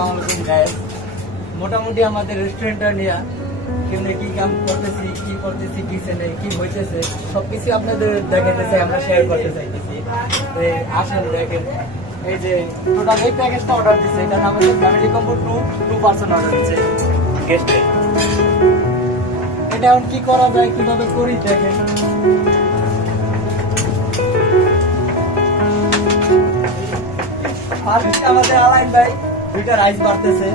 আসসালামু আলাইকুম গাইস। মোটামুটি আমাদের রেস্টুরেন্টটা নিয়ে কেমনে কি কাম করতেছি, কি করতেছি, কিচেনে কি হইতেছে সবকিছু আপনাদের দেখাইতেছে, আমরা শেয়ার করতে চাইতেছি। আসেন দেখেন, এই যে টোটাল এই প্যাকেজটা অর্ডার দিচ্ছে, এটার নাম হচ্ছে ফ্যামিলি কম্বো 2 পার্সন অর্ডার দিচ্ছে গেস্টের। এটা এখন কি করা যায়, কিভাবে করি দেখেন। আমাদের আলাইন ভাই 2টা রাইস বাড়তেছে,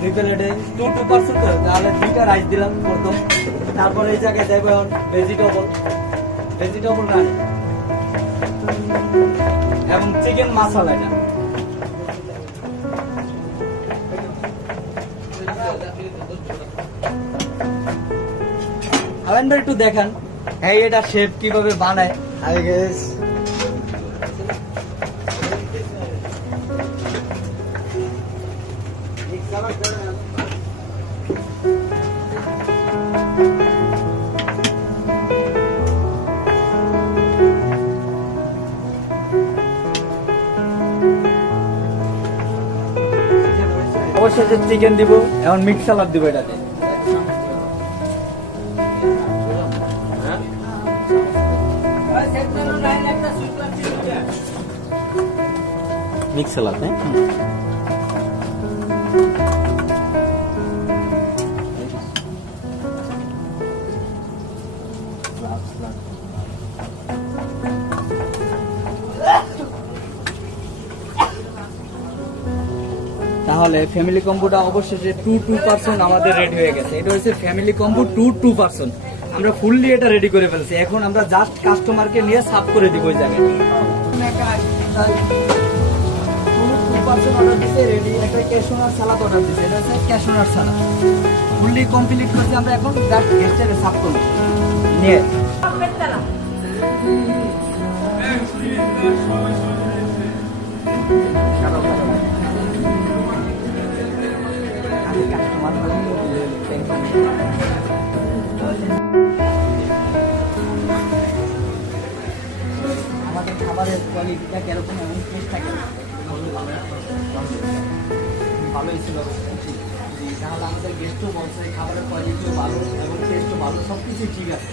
2 প্লেটে 2% তাহলে 2টা রাইস দিলাম প্রথম। তারপরে এই জায়গায় দেবো এখন ভেজিটেবল রাইস এবং চিকেন মশলা। এটা আলাইন ভাই একটু দেখান, হ্যাঁ এটা শেফ কিভাবে বানায়। হাই গাইস, অবশ্যই যে চিকেন দিব, এখন মিক্স সালাদ দিব এটাতে। মিক্স সালাদ, হ্যাঁ। তাহলে ফ্যামিলি কম্বোটা অবশ্যই যে 2% আমাদের রেডি হয়ে গেছে। এটা হচ্ছে ফ্যামিলি কম্বো 2%। আমরা ফুললি এটা রেডি করে ফেলছি, এখন আমরা জাস্ট কাস্টমারকে নিয়ে সার্ভ করে দিব ওই জায়গায়। 2% অর্ডার দিতে রেডি। একটা ক্যাশনার সালাদ অর্ডার দিতে, এটা হচ্ছে ক্যাশনার সালাদ ফুললি কমপ্লিট করছি আমরা, এখন জাস্ট গেস্টের সার্ভ করব নিয়ে। আমাদের খাবারের কোয়ালিটিটা কিরকম এবং টেস্ট থাকে ভালোই ছিল। তাহলে আমাদের গেস্টও বলছে খাবারের কোয়ালিটিও ভালো এবং টেস্টও ভালো, সব কিছু ঠিক আছে।